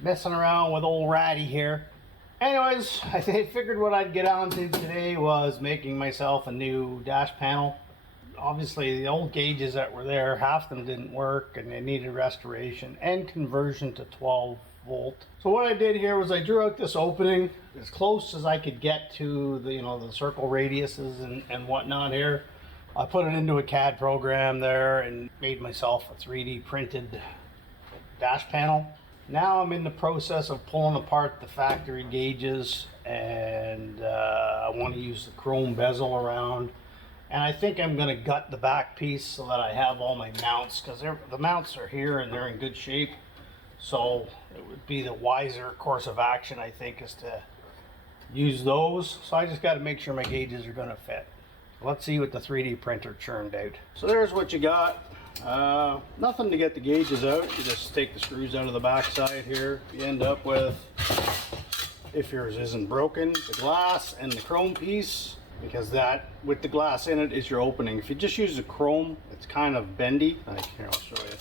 messing around with old Ratty here. Anyways, I figured what I'd get on to today was making myself a new dash panel. Obviously, the old gauges that were there, half of them didn't work and they needed restoration and conversion to 12 volt. So what I did here was I drew out this opening as close as I could get to the, the circle radiuses and whatnot here. I put it into a CAD program there and made myself a 3D printed dash panel. Now I'm in the process of pulling apart the factory gauges, and I want to use the chrome bezel around. And I think I'm going to gut the back piece so that I have all my mounts, because the mounts are here and they're in good shape. So it would be the wiser course of action, I think, is to use those. So I just got to make sure my gauges are going to fit. Let's see what the 3D printer churned out. So there's what you got. Nothing to get the gauges out. You just take the screws out of the back side here. You end up with, if yours isn't broken, the glass and the chrome piece, because that with the glass in it is your opening. If you just use the chrome, it's kind of bendy. Like here, I'll show you.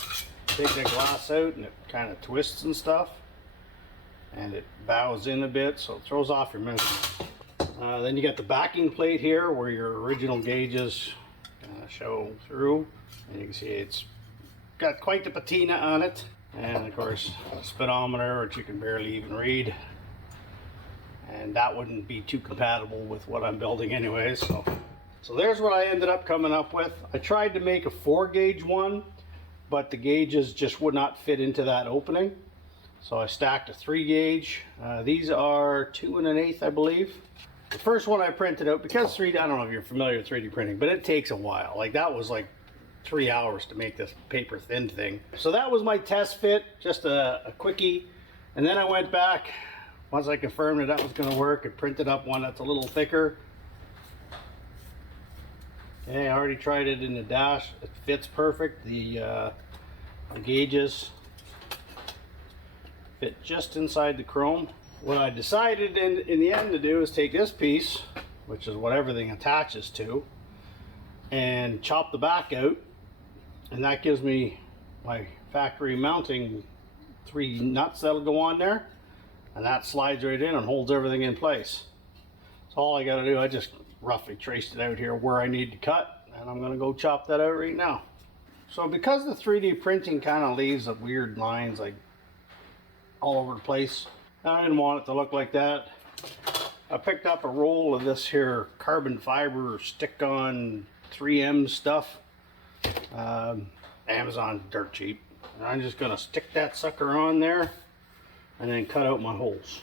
Take the glass out and it kind of twists and stuff, and it bows in a bit, so it throws off your measurement. Then you got the backing plate here where your original gauges show through. And you can see it's got quite the patina on it. And of course, a speedometer, which you can barely even read. And that wouldn't be too compatible with what I'm building anyways. So there's what I ended up coming up with. I tried to make a 4-gauge one, but the gauges just would not fit into that opening. So I stacked a 3-gauge. These are 2 1/8, I believe. The first one I printed out, because I don't know if you're familiar with 3D printing, but it takes a while. Like that was like 3 hours to make this paper thin thing. So that was my test fit, just a quickie. And then I went back, once I confirmed that was going to work, and printed up one that's a little thicker. Okay, I already tried it in the dash. It fits perfect. The gauges fit just inside the chrome. What I decided in the end to do is take this piece, which is what everything attaches to, and chop the back out, and that gives me my factory mounting 3 nuts that'll go on there, and that slides right in and holds everything in place. So all I got to do, I just roughly traced it out here where I need to cut, and I'm going to go chop that out right now. So because the 3D printing kind of leaves weird lines like all over the place, I didn't want it to look like that. I picked up a roll of this here carbon fiber stick-on 3M stuff. Amazon, dirt cheap. And I'm just going to stick that sucker on there and then cut out my holes.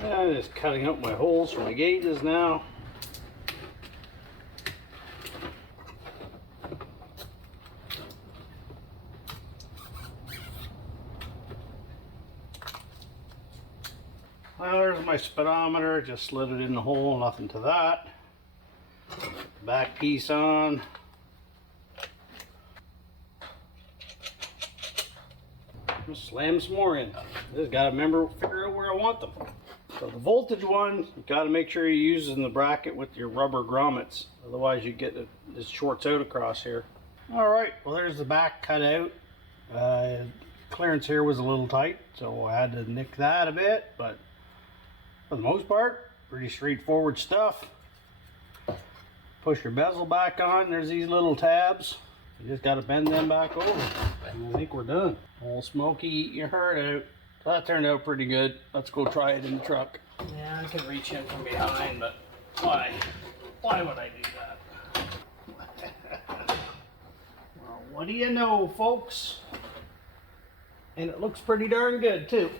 I'm just cutting out my holes for my gauges now. Well, there's my speedometer, just slid it in the hole, nothing to that. Back piece on. Just slam some more in. Just gotta figure out where I want them. So the voltage one, you gotta make sure you're using the bracket with your rubber grommets. Otherwise you get this shorts out across here. All right, well there's the back cut out. Clearance here was a little tight, so I had to nick that a bit, but for the most part, pretty straightforward stuff. Push your bezel back on, there's these little tabs. You just gotta bend them back over, and I think we're done. Old Smoky, eat your heart out. So that turned out pretty good. Let's go try it in the truck. Yeah, I can reach in from behind, but why? Why would I do that? Well, what do you know, folks? And it looks pretty darn good, too.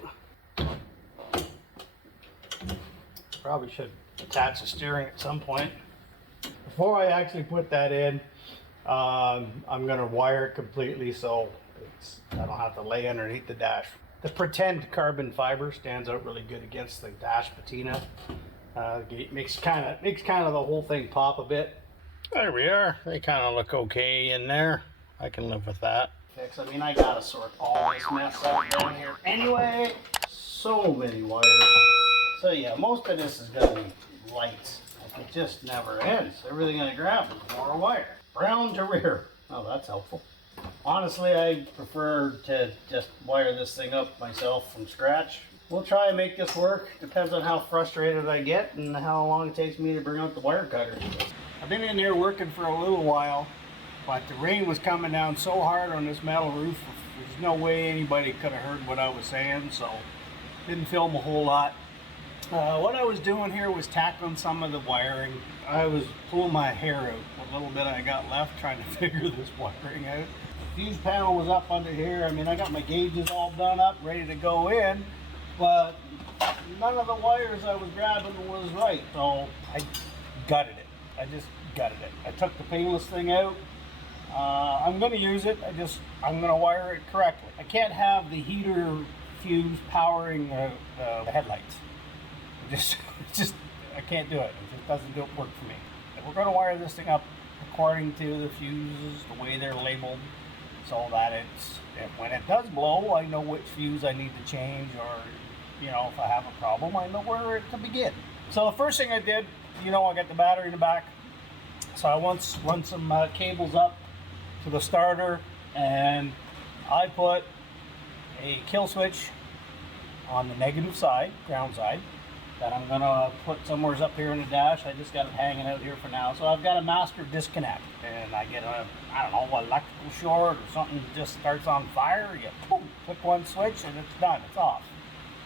Probably should attach the steering at some point. Before I actually put that in, I'm going to wire it completely so I don't have to lay underneath the dash. The pretend carbon fiber stands out really good against the dash patina. It makes kind of the whole thing pop a bit. There we are. They kind of look okay in there. I can live with that. I mean, I gotta sort all this mess out down here anyway. So many wires. So yeah, most of this is gonna be lights. Like it just never ends. Everything I grab is more wire. Brown to rear. Oh, that's helpful. Honestly, I prefer to just wire this thing up myself from scratch. We'll try and make this work. Depends on how frustrated I get and how long it takes me to bring out the wire cutter. I've been in there working for a little while, but the rain was coming down so hard on this metal roof, there's no way anybody could have heard what I was saying, so didn't film a whole lot. What I was doing here was tackling some of the wiring. I was pulling my hair out, what little bit I got left, trying to figure this wiring out. Fuse panel was up under here. I mean, I got my gauges all done up, ready to go in, but none of the wires I was grabbing was right, so I gutted it. I just gutted it. I took the painless thing out. I'm going to use it. I'm going to wire it correctly. I can't have the heater fuse powering the headlights. I can't do it. It just doesn't work for me. But we're going to wire this thing up according to the fuses, the way they're labeled, so that when it does blow, I know which fuse I need to change, or, you know, if I have a problem, I know where to begin. So the first thing I did, you know, I got the battery in the back. So I run some cables up to the starter, and I put a kill switch on the negative side, ground side, that I'm gonna put somewhere up here in the dash. I just got it hanging out here for now. So I've got a master disconnect, and I get I don't know, electrical short or something just starts on fire. You boom, click one switch and it's done, it's off.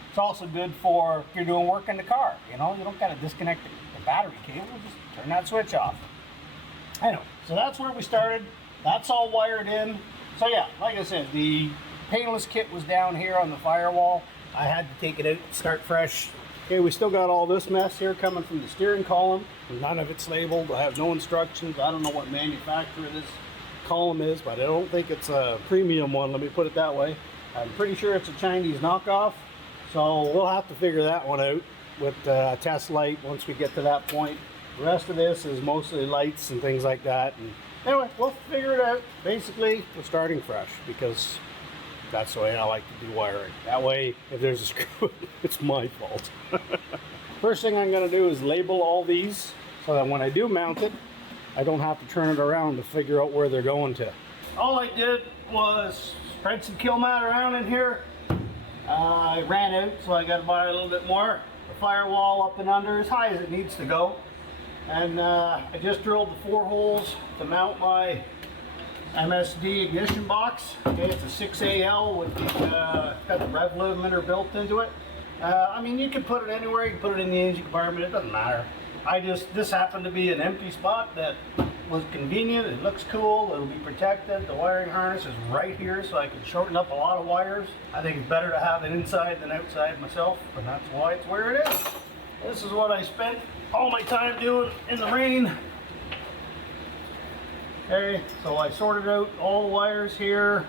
It's also good for if you're doing work in the car. You know, you don't gotta disconnect the battery cable, just turn that switch off. Anyway, so that's where we started. That's all wired in. So yeah, like I said, the painless kit was down here on the firewall. I had to take it out and start fresh. Okay, we still got all this mess here coming from the steering column. None of it's labeled. I have no instructions. I don't know what manufacturer this column is, but I don't think it's a premium one, let me put it that way. I'm pretty sure it's a Chinese knockoff, so we'll have to figure that one out with a test light once we get to that point. The rest of this is mostly lights and things like that. And anyway, we'll figure it out. Basically, we're starting fresh because that's the way I like to do wiring. That way, if there's a screw, it's my fault. First thing I'm going to do is label all these so that when I do mount it, I don't have to turn it around to figure out where they're going to. All I did was spread some kill mat around in here. I ran out, so I got to buy a little bit more. The firewall up and under as high as it needs to go. And I just drilled the 4 holes to mount my MSD ignition box. Okay, it's a 6AL with got the rev limiter built into it. I mean, you can put it anywhere. You can put it in the engine compartment. It doesn't matter. This happened to be an empty spot that was convenient. It looks cool. It'll be protected. The wiring harness is right here, so I can shorten up a lot of wires. I think it's better to have it inside than outside myself, and that's why it's where it is. This is what I spent all my time doing in the rain. Okay, so I sorted out all the wires here.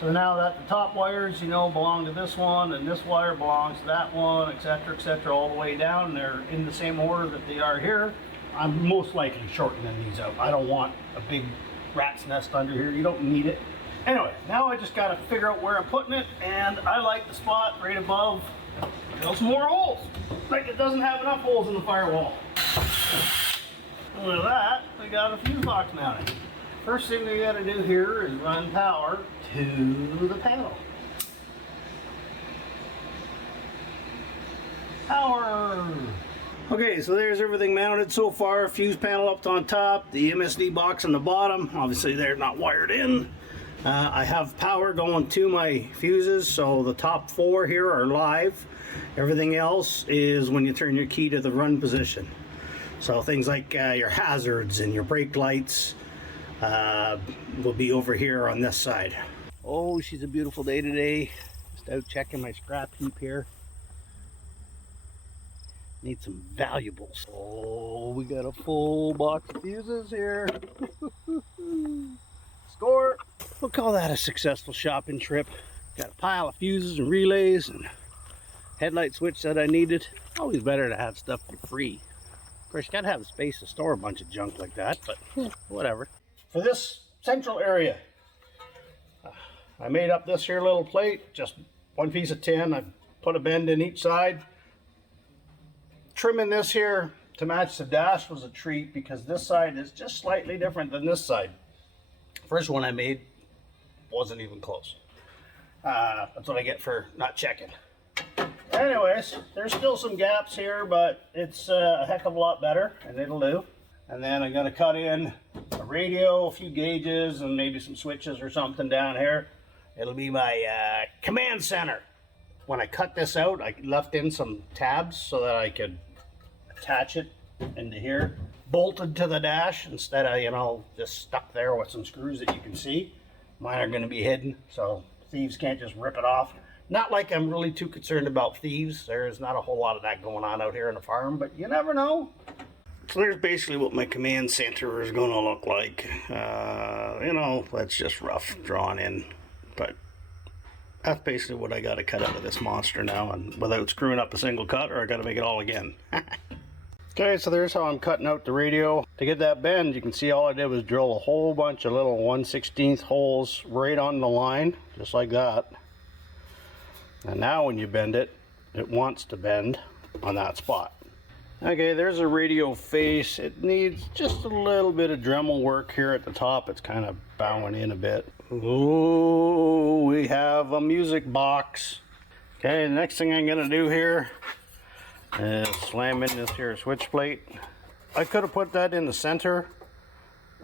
So now that the top wires, you know, belong to this one, and this wire belongs to that one, etc., all the way down. They're in the same order that they are here. I'm most likely shortening these out. I don't want a big rat's nest under here. You don't need it. Anyway, now I just got to figure out where I'm putting it, and I like the spot right above. Drill some more holes. Like it doesn't have enough holes in the firewall. And with that, we got a fuse box mounted. First thing we got to do here is run power to the panel. Power! Okay, so there's everything mounted so far. Fuse panel up on top, the MSD box on the bottom. Obviously they're not wired in. I have power going to my fuses, so the top 4 here are live. Everything else is when you turn your key to the run position. So things like your hazards and your brake lights will be over here on this side. Oh, she's a beautiful day today. Just out checking my scrap heap here. Need some valuables. Oh, we got a full box of fuses here. Score! We'll call that a successful shopping trip. Got a pile of fuses and relays and headlight switch that I needed. Always better to have stuff for free. Of course, you gotta have space to store a bunch of junk like that, but whatever. For this central area, I made up this here little plate, just one piece of tin. I put a bend in each side. Trimming this here to match the dash was a treat because this side is just slightly different than this side. First one I made wasn't even close. That's what I get for not checking. Anyways, there's still some gaps here, but it's a heck of a lot better, and it'll do. And then I'm gonna cut in a radio, a few gauges, and maybe some switches or something down here. It'll be my command center. When I cut this out, I left in some tabs so that I could attach it into here, bolted to the dash instead of, you know, just stuck there with some screws that you can see. Mine are gonna be hidden, so thieves can't just rip it off. Not like I'm really too concerned about thieves. There's not a whole lot of that going on out here on the farm, but you never know. So there's basically what my command center is going to look like. You know, that's just rough drawn in, but that's basically what I got to cut out of this monster now, and without screwing up a single cut, or I got to make it all again. Okay, so there's how I'm cutting out the radio. To get that bend, you can see all I did was drill a whole bunch of little 1/16 holes right on the line, just like that. And now when you bend it, it wants to bend on that spot. Okay, there's a radio face. It needs just a little bit of Dremel work here at the top. It's kind of bowing in a bit. Oh, we have a music box. Okay, the next thing I'm gonna do here is slam in this here switch plate. I could have put that in the center.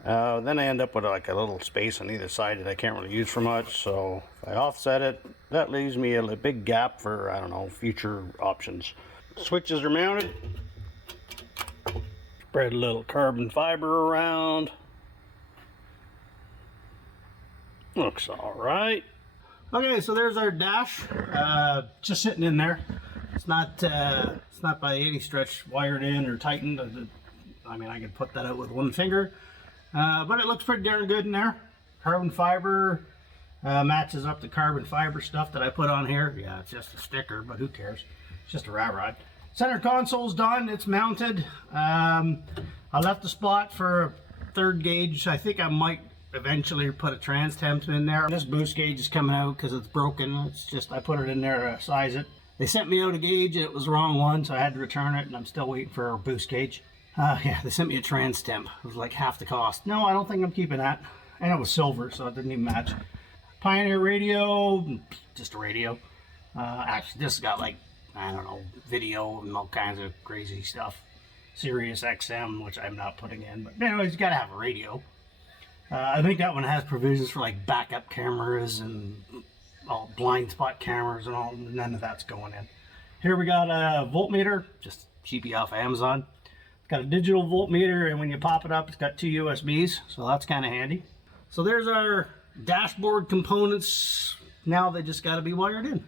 Then I end up with like a little space on either side that I can't really use for much. So if I offset it, that leaves me a big gap for, I don't know, future options. Switches are mounted. Spread a little carbon fiber around. Looks all right. Okay, so there's our dash, just sitting in there. It's not by any stretch wired in or tightened. I mean, I could put that out with one finger. But it looks pretty darn good in there. Carbon fiber matches up the carbon fiber stuff that I put on here. Yeah, it's just a sticker, but who cares? It's just a rat rod. Center console's done. It's mounted. I left the spot for a third gauge. I think I might eventually put a trans temp in there. This boost gauge is coming out because it's broken. It's just I put it in there to size it. They sent me out a gauge and it was the wrong one, so I had to return it, and I'm still waiting for a boost gauge. Yeah, they sent me a trans temp. It was like half the cost. No, I don't think I'm keeping that. And it was silver, so it didn't even match. Pioneer radio, just a radio. Actually, this has got like, I don't know, video and all kinds of crazy stuff. Sirius XM, which I'm not putting in. But anyways, you gotta have a radio. I think that one has provisions for like backup cameras and all blind spot cameras and all. None of that's going in. Here we got a voltmeter, just cheapy off Amazon. It's got a digital voltmeter, and when you pop it up, it's got 2 USBs, so that's kind of handy. So there's our dashboard components. Now they just got to be wired in.